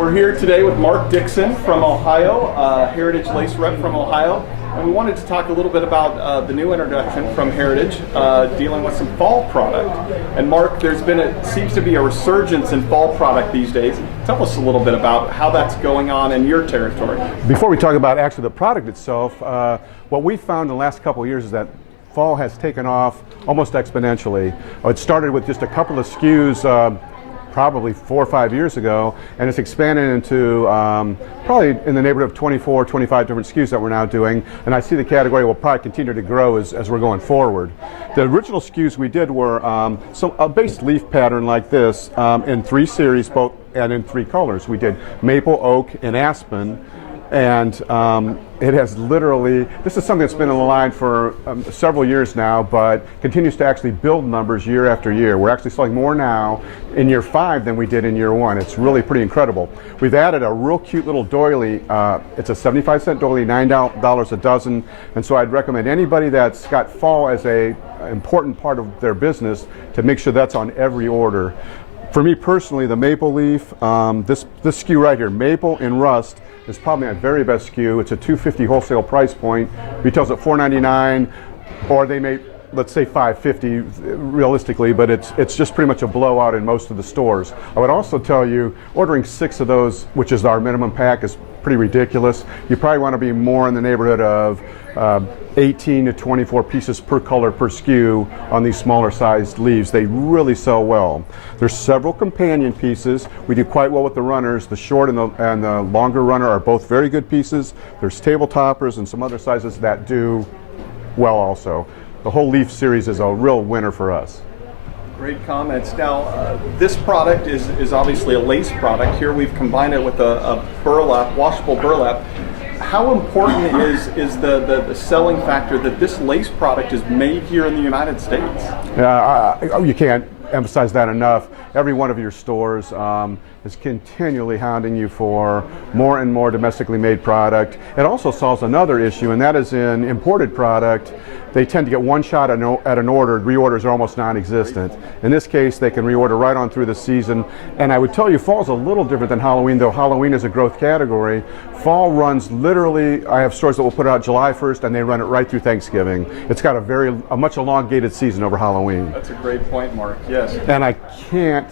We're here today with Mark Dixon from Ohio, Heritage Lace Rep from Ohio, and we wanted to talk a little bit about the new introduction from Heritage, dealing with some fall product. And Mark, seems to be a resurgence in fall product these days. Tell us a little bit about how that's going on in your territory. Before we talk about actually the product itself, what we found in the last couple of years is that fall has taken off almost exponentially. It started with just a couple of SKUs probably 4 or 5 years ago, and it's expanded into probably in the neighborhood of 24, 25 different SKUs that we're now doing, and I see the category will probably continue to grow as we're going forward. The original SKUs we did were a base leaf pattern like this in 3 series, both and in 3 colors. We did maple, oak, and aspen. And it has literally, this is something that's been in the line for several years now, but continues to actually build numbers year after year. We're actually selling more now in year 5 than we did in year 1. It's really pretty incredible. We've added a real cute little doily. It's a 75-cent doily, $9 a dozen. And so I'd recommend anybody that's got fall as an important part of their business to make sure that's on every order. For me personally, the maple leaf, this SKU right here, maple and rust, is probably my very best SKU. It's a $2.50 wholesale price point. Retails at $4.99, or they may, let's say $5.50 realistically, but it's just pretty much a blowout in most of the stores. I would also tell you, ordering 6 of those, which is our minimum pack, is pretty ridiculous. You probably want to be more in the neighborhood of 18 to 24 pieces per color per SKU on these smaller sized leaves. They really sell well. There's several companion pieces. We do quite well with the runners. The short and the longer runner are both very good pieces. There's table toppers and some other sizes that do well also. The whole leaf series is a real winner for us. Great comments. Now, this product is obviously a lace product. Here we've combined it with a burlap, washable burlap. How important is the selling factor that this lace product is made here in the United States? You can't emphasize that enough. Every one of your stores is continually hounding you for more and more domestically made product. It also solves another issue, and that is in imported product. They tend to get one shot at an order. Reorders are almost non-existent. In this case, they can reorder right on through the season. And I would tell you, fall is a little different than Halloween, though Halloween is a growth category. Fall runs literally, I have stores that will put it out July 1st, and they run it right through Thanksgiving. It's got a much elongated season over Halloween. That's a great point, Mark, yes. And I can't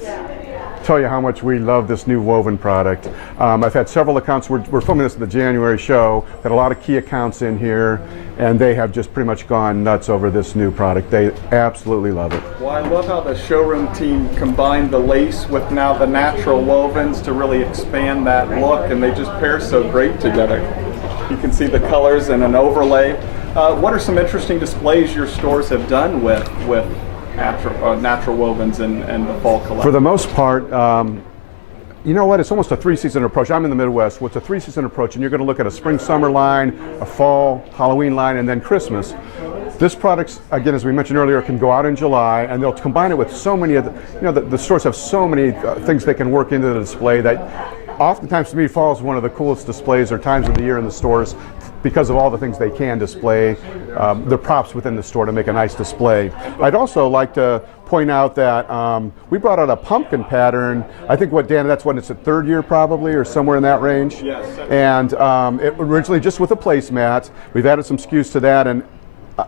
tell you how much we love this new woven product. I've had several accounts. We're filming this at the January show. Got a lot of key accounts in here, and they have just pretty much gone nuts over this new product. They absolutely love it. Well, I love how the showroom team combined the lace with now the natural wovens to really expand that look, and they just pair so great together. You can see the colors and an overlay. What are some interesting displays your stores have done with natural wovens and the fall collection? For the most part, you know what, it's almost a 3-season approach. I'm in the Midwest. It's a 3-season approach, and you're going to look at a spring-summer line, a fall, Halloween line, and then Christmas. This product, again, as we mentioned earlier, can go out in July, and they'll combine it with so many of the stores have so many things they can work into the display that oftentimes to me fall is one of the coolest displays or times of the year in the stores because of all the things they can display, the props within the store to make a nice display. I'd also like to point out that we brought out a pumpkin pattern. I think that's what it's a 3rd year probably, or somewhere in that range. Yes. And it originally just with a placemat. We've added some SKUs to that, and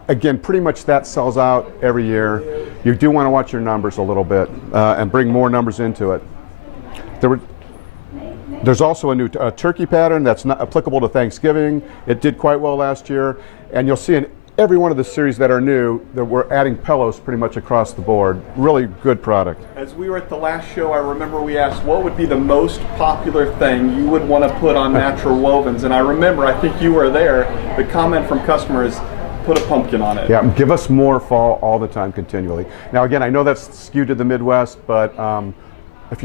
again, pretty much that sells out every year. You do want to watch your numbers a little bit and bring more numbers into it. There's also a new turkey pattern that's not applicable to Thanksgiving. It did quite well last year, and you'll see in every one of the series that are new that we're adding pillows pretty much across the board. Really good product. As we were at the last show, I remember we asked what would be the most popular thing you would want to put on natural wovens, and I remember, I think you were there, the comment from customers, put a pumpkin on it. Yeah, give us more fall all the time continually. Now again, I know that's skewed to the Midwest, but if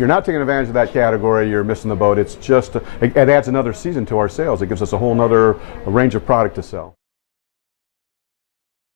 you're not taking advantage of that category, you're missing the boat. It's just, it adds another season to our sales. It gives us a whole nother range of product to sell.